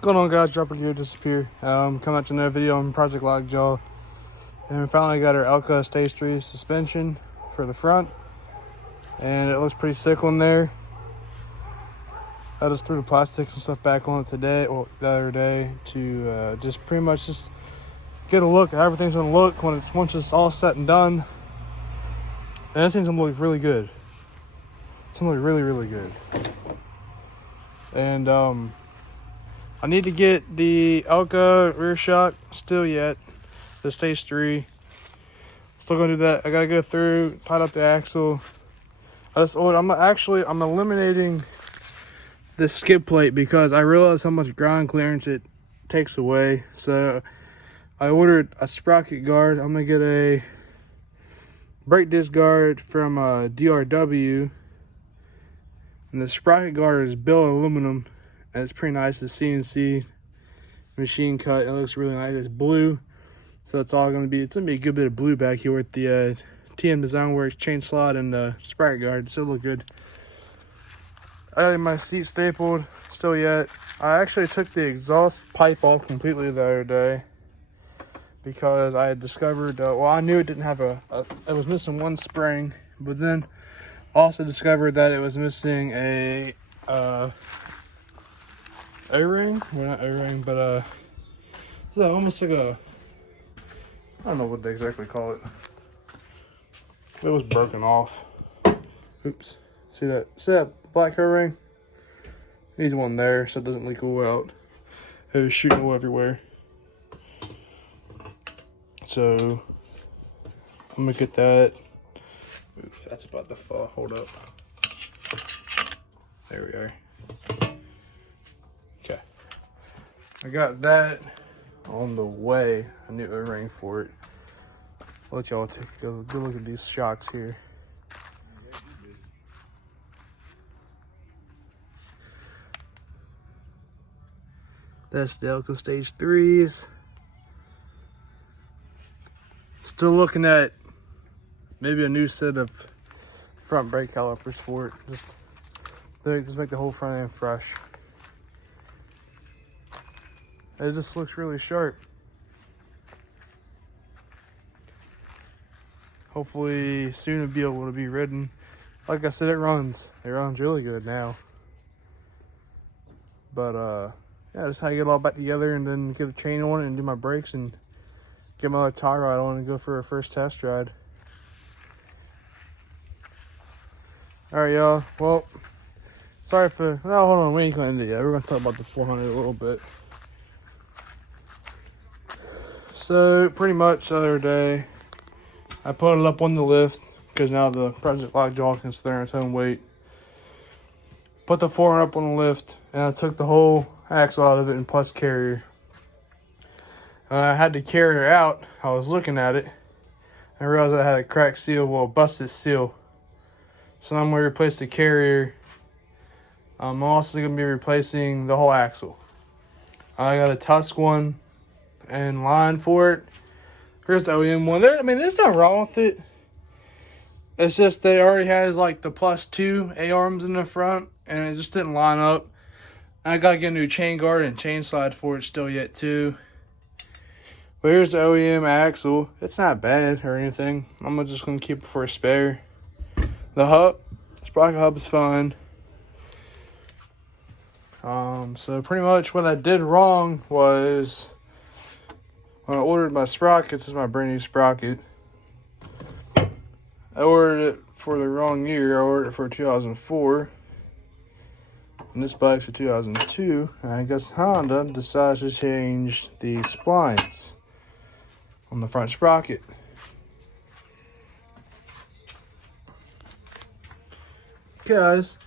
What's going on, guys? Dropper Gear Disappear. Coming out to another video on Project Lockjaw. And we finally got our Elka Stage 3 suspension for the front. And it looks pretty sick on there. I just threw the plastics and stuff back on it today, or the other day, to just pretty much just get a look at how everything's gonna look once it's all set and done. And this thing's gonna look really good. It's gonna look really, really good. And I need to get the Elka rear shock still yet, the Stage 3. Still gonna do that. I gotta go through, tighten up the axle. I'm eliminating this skid plate because I realized how much ground clearance it takes away. So I ordered a sprocket guard. I'm gonna get a brake disc guard from DRW. And the sprocket guard is billet aluminum. And it's pretty nice. It's CNC machine cut. It looks really nice. It's blue, so it's all gonna be. It's gonna be a good bit of blue back here with the TM Design Works chain slot and the sprocket guard. So it look good. I got my seat stapled still yet. I actually took the exhaust pipe off completely the other day because I had discovered. Well, I knew it didn't have it was missing one spring, but then also discovered that it was missing a O-ring. Well, not O-ring, but it's almost like I don't know what they exactly call it. It was broken off. Oops. See that black O-ring? Needs one there so it doesn't leak oil out. It was shooting oil everywhere. So I'm gonna get that. Oof, that's about to fall. Hold up. There we are. Okay. I got that on the way. A new O-ring for it. I'll let y'all take a good look at these shocks here. That's the Elka Stage 3s. Still looking at maybe a new set of front brake calipers for it. Just make the whole front end fresh. It just looks really sharp. Hopefully soon it'll be able to be ridden. Like I said, it runs really good now. But yeah, just how I get it all back together and then get a chain on it and do my brakes and get my other tie rod on and go for a first test ride. Alright, y'all. Well, sorry for. No, hold on. We ain't gonna end it yet. We're gonna talk about the 400 a little bit. So, pretty much the other day, I put it up on the lift because now the Project Lockjaw can stand its own weight. Put the 400 up on the lift, and I took the whole axle out of it and plus carrier. I had the carrier out. I was looking at it. I realized I had a cracked seal, well, a busted seal. So I'm going to replace the carrier. I'm also going to be replacing the whole axle. I got a Tusk one in line for it. Here's the OEM one. There's nothing wrong with it. It's just that it already has like the +2 A-arms in the front, and it just didn't line up. I got to get a new chain guard and chain slide for it still yet too. But here's the OEM axle. It's not bad or anything. I'm just going to keep it for a spare. The hub, sprocket hub is fine. So pretty much what I did wrong was when I ordered my sprockets, this is my brand new sprocket. I ordered it for the wrong year. I ordered it for 2004. And this bike's a 2002. And I guess Honda decided to change the splines on the front sprocket. Because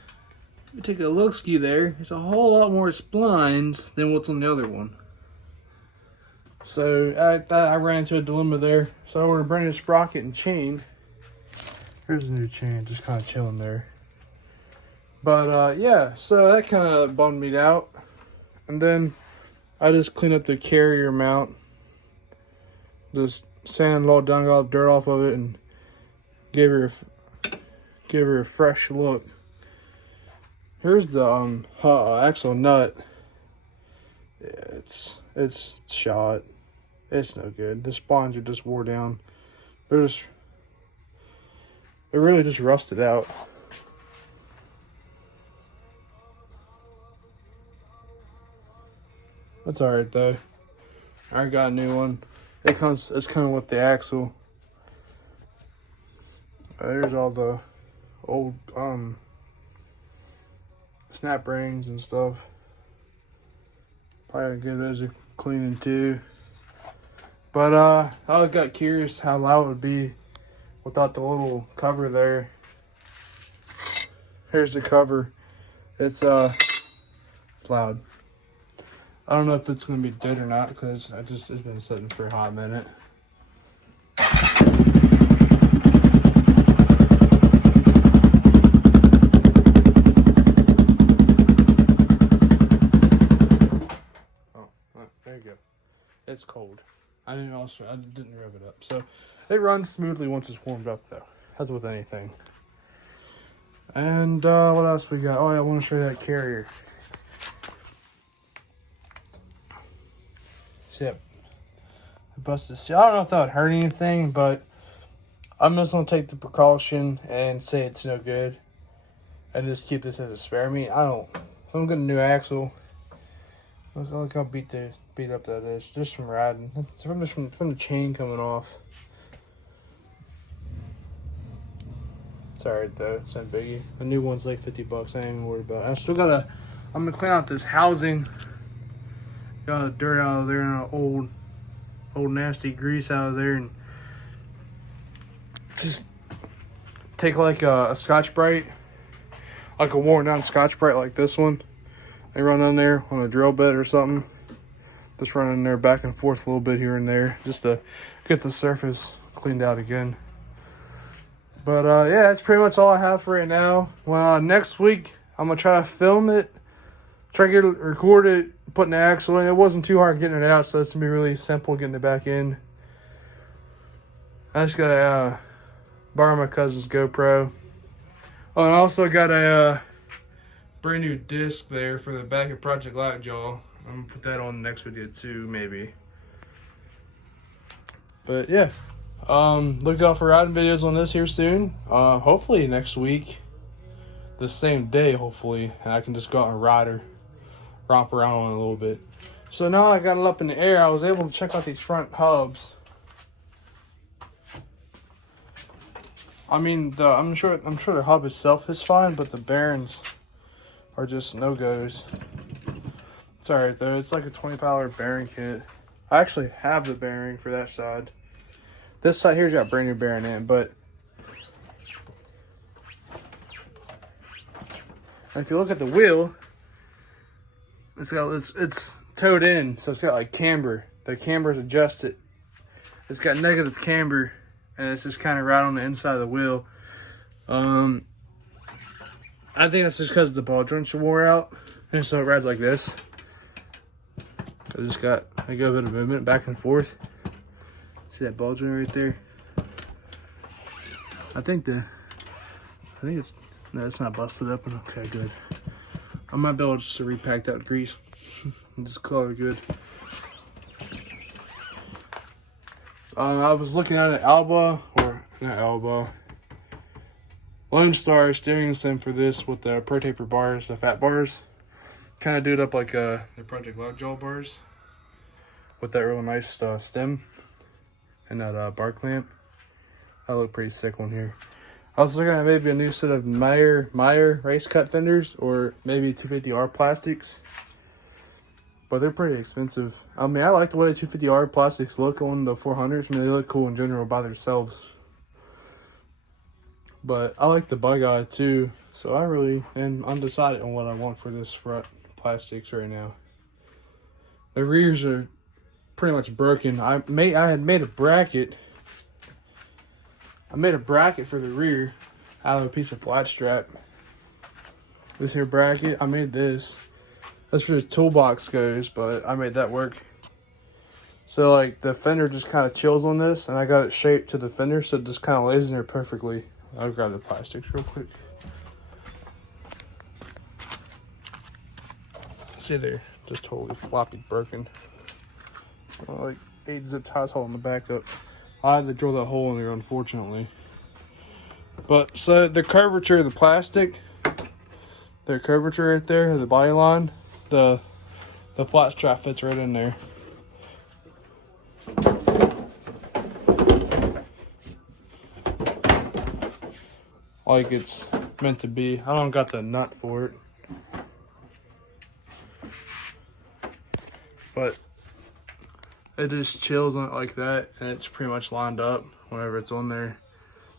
if you take a look-ski there, there's a whole lot more splines than what's on the other one. So I ran into a dilemma there. So I ordered a brand new sprocket and chain. Here's a new chain, just kind of chilling there. But yeah, so that kind of bummed me out. And then I just cleaned up the carrier mount. Just sand all done, got dirt off of it, and gave her a fresh look. Here's the axle nut. Yeah, it's shot. It's no good. The spawns are just wore down. They're really just rusted out. That's alright though. I got a new one. It's coming with the axle. There's all the old snap rings and stuff. Probably gonna give those a cleaning too. But I got curious how loud it would be without the little cover there. Here's the cover. It's loud. I don't know if it's gonna be dead or not because it's been sitting for a hot minute. There you go. It's cold. I didn't rev it up. So it runs smoothly once it's warmed up though. As with anything. And what else we got? Oh yeah, I want to show you that carrier. See that? Busted. See, I don't know if that would hurt anything, but I'm just gonna take the precaution and say it's no good. And just keep this as a spare. I mean, if I'm getting a new axle. Look how beat up that is, just from riding. It's from the chain coming off. It's alright though, it's not biggie. The new one's like $50. I ain't even worried about it. I'm gonna clean out this housing. Got the dirt out of there and old nasty grease out of there, and just take like a Scotch-Brite, like a worn down Scotch-Brite like this one. I run on there on a drill bit or something. Just run in there back and forth a little bit here and there just to get the surface cleaned out again. But yeah, that's pretty much all I have for right now. Well, next week I'm gonna try to film it, record it, putting the axle in. It wasn't too hard getting it out, so it's gonna be really simple getting it back in. I just gotta borrow my cousin's GoPro. Oh, and I also got a brand new disc there for the back of Project Lockjaw. I'm gonna put that on the next video too, maybe. But yeah, look out for riding videos on this here soon. Hopefully next week, the same day, hopefully, and I can just go out and ride or romp around on it a little bit. So now I got it up in the air, I was able to check out these front hubs. I mean, I'm sure the hub itself is fine, but the bearings are just no-goes. It's alright though, it's like a $25 bearing kit. I actually have the bearing for that side. This side here's got brand new bearing in, but if you look at the wheel, it's towed in, so it's got like camber. The camber's adjusted. It's got negative camber, and it's just kind of right on the inside of the wheel. I think that's just because the ball joints are wore out, and so it rides like this. I got a bit of movement back and forth. See that ball joint right there? I think it's no, it's not busted up. Okay, good. I might be able just to repack that with grease and just call it good. I was looking at Lone Star steering sim for this with the Pro Taper bars, the fat bars. Kind of do it up like the Project Lockjaw bars with that really nice stem and that bar clamp. That look pretty sick on here. I was looking at maybe a new set of Meyer race cut fenders or maybe 250R plastics, but they're pretty expensive. I mean, I like the way the 250R plastics look on the 400s. I mean, they look cool in general by themselves. But I like the bug eye too, so I really am undecided on what I want for this front plastics right now. The rears are pretty much broken. I had made a bracket. I made a bracket for the rear out of a piece of flat strap. This here bracket, I made this. That's where the toolbox goes, but I made that work. So like the fender just kind of chills on this, and I got it shaped to the fender, so it just kind of lays in there perfectly. I'll grab the plastics real quick. See there. just totally floppy broken. Like 8 zip ties holding the back up. I had to drill that hole in there, unfortunately. But so the curvature of the plastic, the curvature right there, the body line, the flat strap fits right in there. Like it's meant to be. I don't got the nut for it, but it just chills on it like that, and it's pretty much lined up whenever it's on there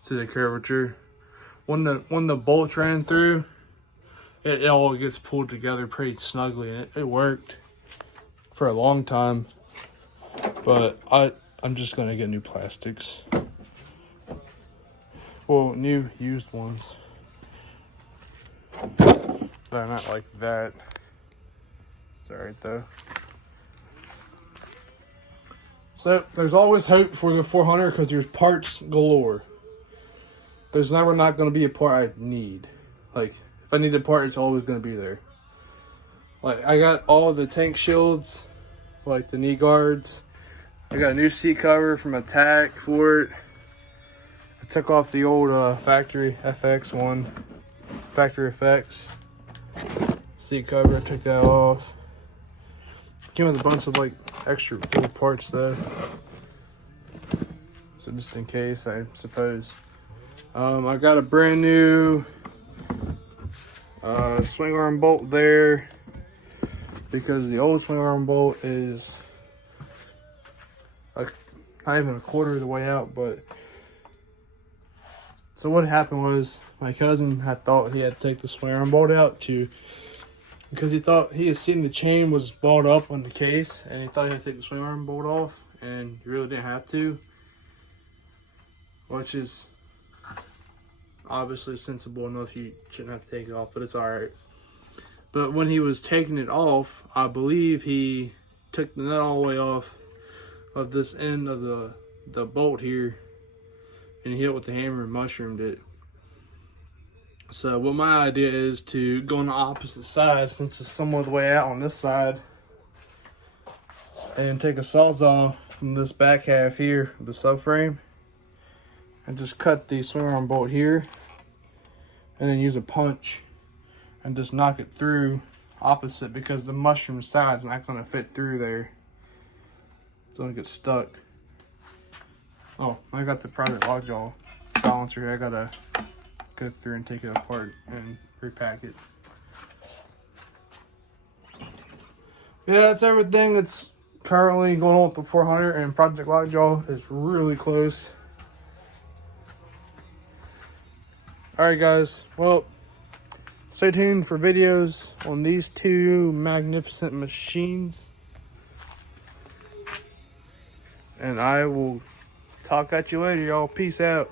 to the curvature. When the bolts ran through, it all gets pulled together pretty snugly, and it worked for a long time. But I'm just gonna get new plastics. Well, new used ones. They're not like that. It's alright though. So there's always hope for the 400 because there's parts galore. There's never not going to be a part I need. Like, if I need a part, it's always going to be there. Like, I got all the tank shields, like the knee guards. I got a new seat cover from Attack for it. I took off the old factory FX one, factory effects seat cover. I took that off. Came with a bunch of like extra little parts though, so just in case, I suppose. I got a brand new swing arm bolt there because the old swing arm bolt is not even a quarter of the way out. But so what happened was my cousin had thought he had to take the swing arm bolt out because he thought he had seen the chain was balled up on the case, and he thought he had to take the swing arm bolt off, and you really didn't have to, which is obviously sensible enough. You shouldn't have to take it off, but it's alright. But when he was taking it off, I believe he took the nut all the way off of this end of the bolt here, and he hit it with the hammer and mushroomed it. So what my idea is to go on the opposite side, since it's somewhat of the way out on this side, and take a sawzall from this back half here of the subframe and just cut the swing arm bolt here, and then use a punch and just knock it through opposite, because the mushroom side's not going to fit through there. It's going to get stuck. Oh, I got the Project Lockjaw silencer here. I gotta go through and take it apart and repack it. Yeah, that's everything that's currently going on with the 400, and Project Lockjaw is really close. Alright guys, well, stay tuned for videos on these two magnificent machines, and I will talk at you later, y'all. Peace out.